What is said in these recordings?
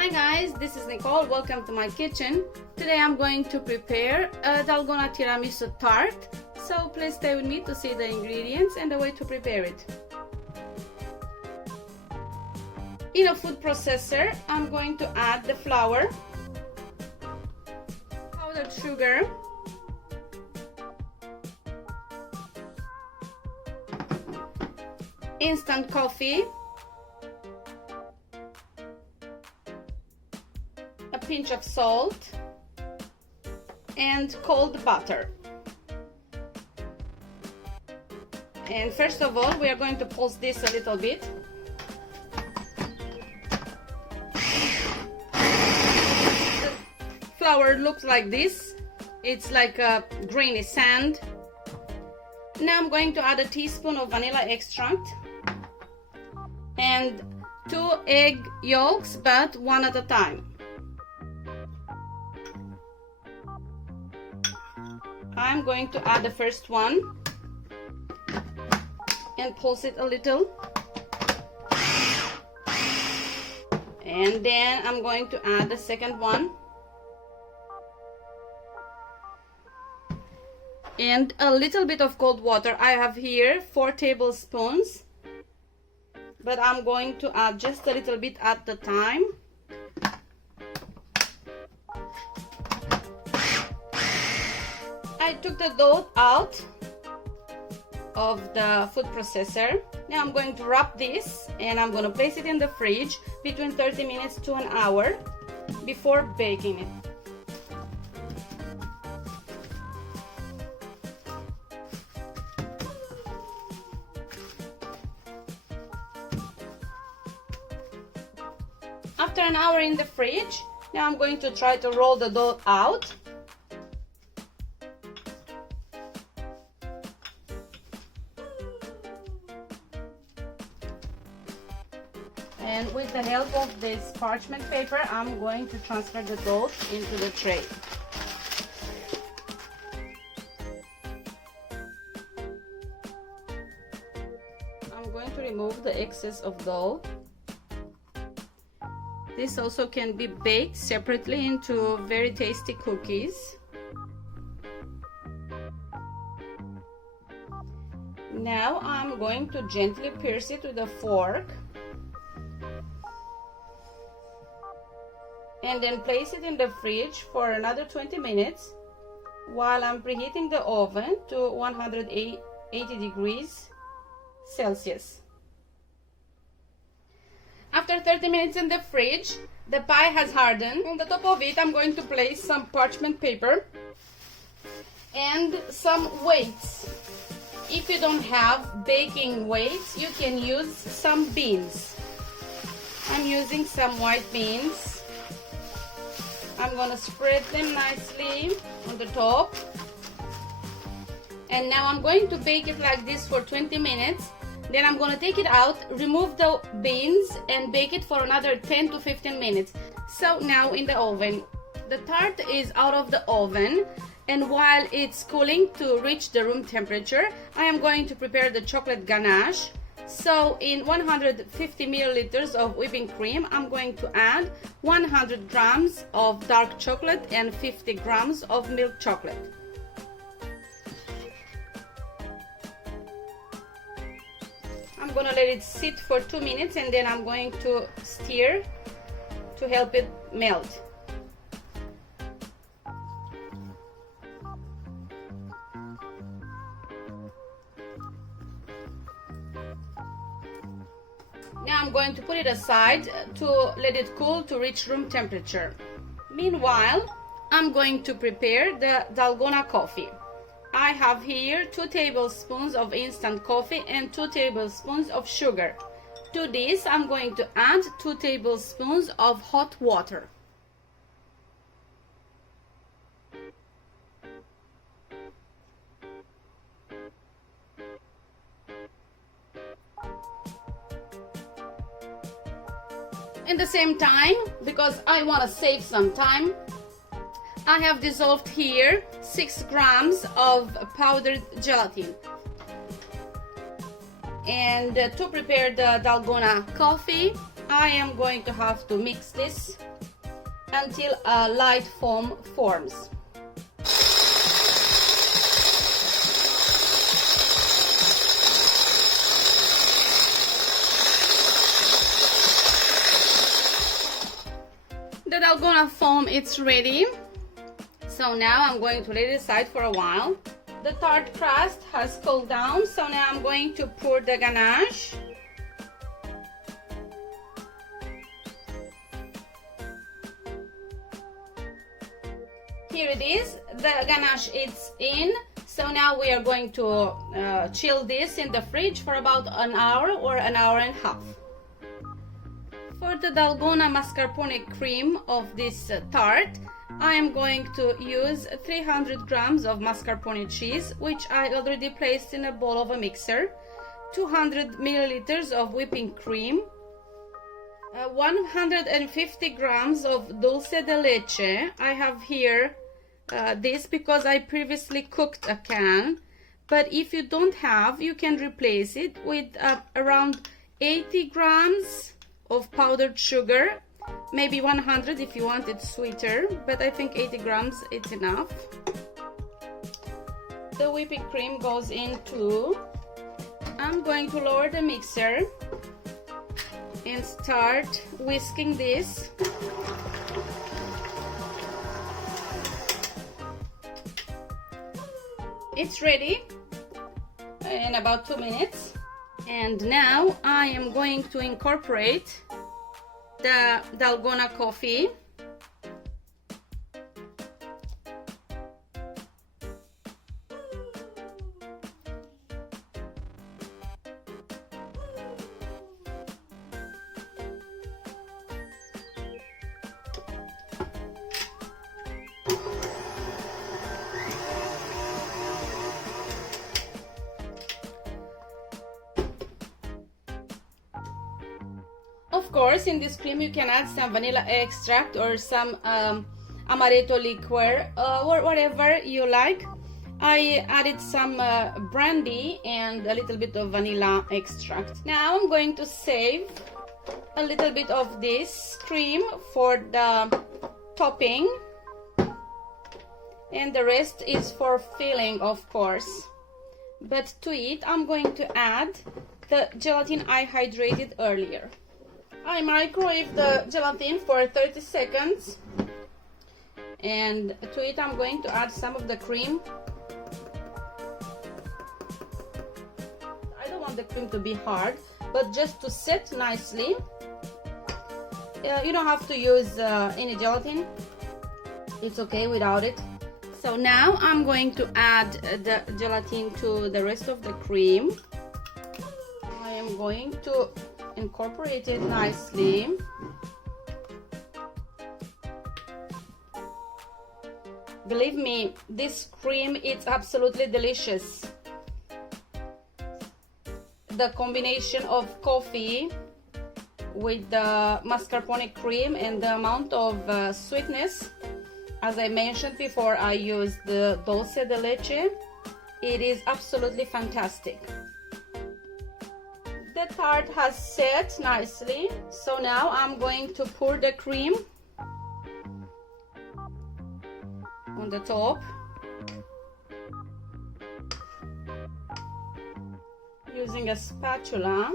Hi guys, this is Nicole. Welcome to my kitchen. Today I'm going to prepare a Dalgona tiramisu tart. So please stay with me to see the ingredients and the way to prepare it. In a food processor, I'm going to add the flour, powdered sugar, instant coffee, a pinch of salt, and cold butter. And first of all, we are going to pulse this a little bit. The flour looks like this. It's like a grainy sand. Now I'm going to add a teaspoon of vanilla extract and 2 egg yolks, but one at a time. I'm going to add the first one and pulse it a little, and then I'm going to add the second one and a little bit of cold water. I have here 4 tablespoons, but I'm going to add just a little bit at the time. I took the dough out of the food processor. Now I'm going to wrap this and I'm going to place it in the fridge between 30 minutes to an hour before baking it. After an hour in the fridge, now I'm going to try to roll the dough out. And with the help of this parchment paper, I'm going to transfer the dough into the tray. I'm going to remove the excess of dough. This also can be baked separately into very tasty cookies. Now I'm going to gently pierce it with a fork and then place it in the fridge for another 20 minutes while I'm preheating the oven to 180 degrees Celsius. After 30 minutes in the fridge, the pie has hardened. On the top of it, I'm going to place some parchment paper and some weights. If you don't have baking weights, you can use some beans. I'm using some white beans. I'm going to spread them nicely on the top. And now I'm going to bake it like this for 20 minutes. Then I'm going to take it out, remove the beans, and bake it for another 10 to 15 minutes. So now in the oven, the tart is out of the oven, and while it's cooling to reach the room temperature, I am going to prepare the chocolate ganache. So in 150 milliliters of whipping cream, I'm going to add 100 grams of dark chocolate and 50 grams of milk chocolate. I'm going to let it sit for 2 minutes and then I'm going to stir to help it melt. Now I'm going to put it aside to let it cool to reach room temperature. Meanwhile, I'm going to prepare the Dalgona coffee. I have here 2 tablespoons of instant coffee and 2 tablespoons of sugar. To this, I'm going to add 2 tablespoons of hot water. In the same time, because I want to save some time, I have dissolved here 6 grams of powdered gelatin. And to prepare the Dalgona coffee, I am going to have to mix this until a light foam forms. The Dalgona foam is ready. So now I'm going to let it aside for a while. The tart crust has cooled down, so now I'm going to pour the ganache. Here it is, the ganache is in. So now we are going to chill this in the fridge for about an hour or an hour and a half. For the Dalgona mascarpone cream of this tart, I am going to use 300 grams of mascarpone cheese, which I already placed in a bowl of a mixer, 200 milliliters of whipping cream, 150 grams of dulce de leche. I have here this because I previously cooked a can, but if you don't have, you can replace it with around 80 grams of powdered sugar, maybe 100 if you want it sweeter, but I think 80 grams is enough. The whipping cream goes in too. I'm going to lower the mixer and start whisking this. It's ready in about 2 minutes. And now I am going to incorporate the Dalgona coffee. Of course, in this cream you can add some vanilla extract or some amaretto liqueur or whatever you like. I added some brandy and a little bit of vanilla extract. Now I'm going to save a little bit of this cream for the topping, and the rest is for filling, of course. But to it I'm going to add the gelatin I hydrated earlier. I microwave the gelatin for 30 seconds, and to it I'm going to add some of the cream. I don't want the cream to be hard, but just to set nicely. You don't have to use any gelatin, it's okay without it. So now I'm going to add the gelatin to the rest of the cream. I am going to incorporate it nicely. Believe me, this cream is absolutely delicious. The combination of coffee with the mascarpone cream and the amount of sweetness, as I mentioned before, I used the dulce de leche. It is absolutely fantastic. The tart has set nicely, so now I'm going to pour the cream on the top. Using a spatula,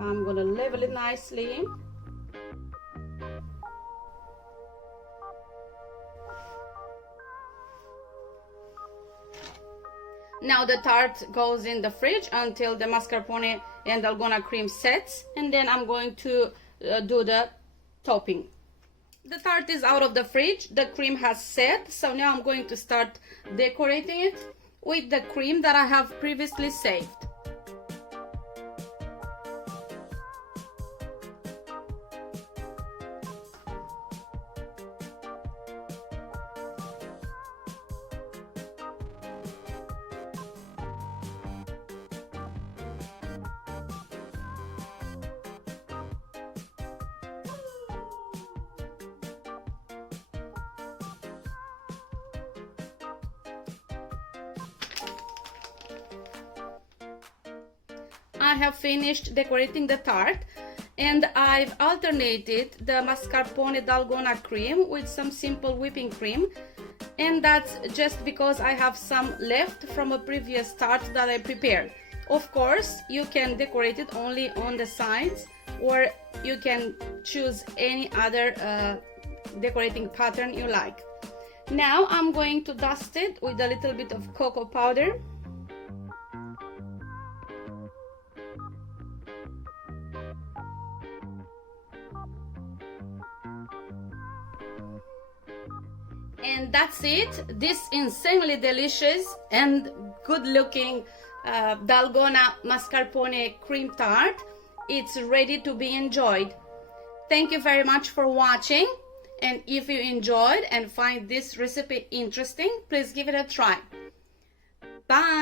I'm going to level it nicely. Now the tart goes in the fridge until the mascarpone and Dalgona cream sets, and then I'm going to do the topping. The tart is out of the fridge, the cream has set, so now I'm going to start decorating it with the cream that I have previously saved. I have finished decorating the tart. And I've alternated the mascarpone dalgona cream with some simple whipping cream, and that's just because I have some left from a previous tart that I prepared. Of course, you can decorate it only on the sides, or you can choose any other decorating pattern you like. Now I'm going to dust it with a little bit of cocoa powder. And that's it. This insanely delicious and good looking Dalgona mascarpone cream tart, it's ready to be enjoyed. Thank you very much for watching, and if you enjoyed and find this recipe interesting, please give it a try. Bye.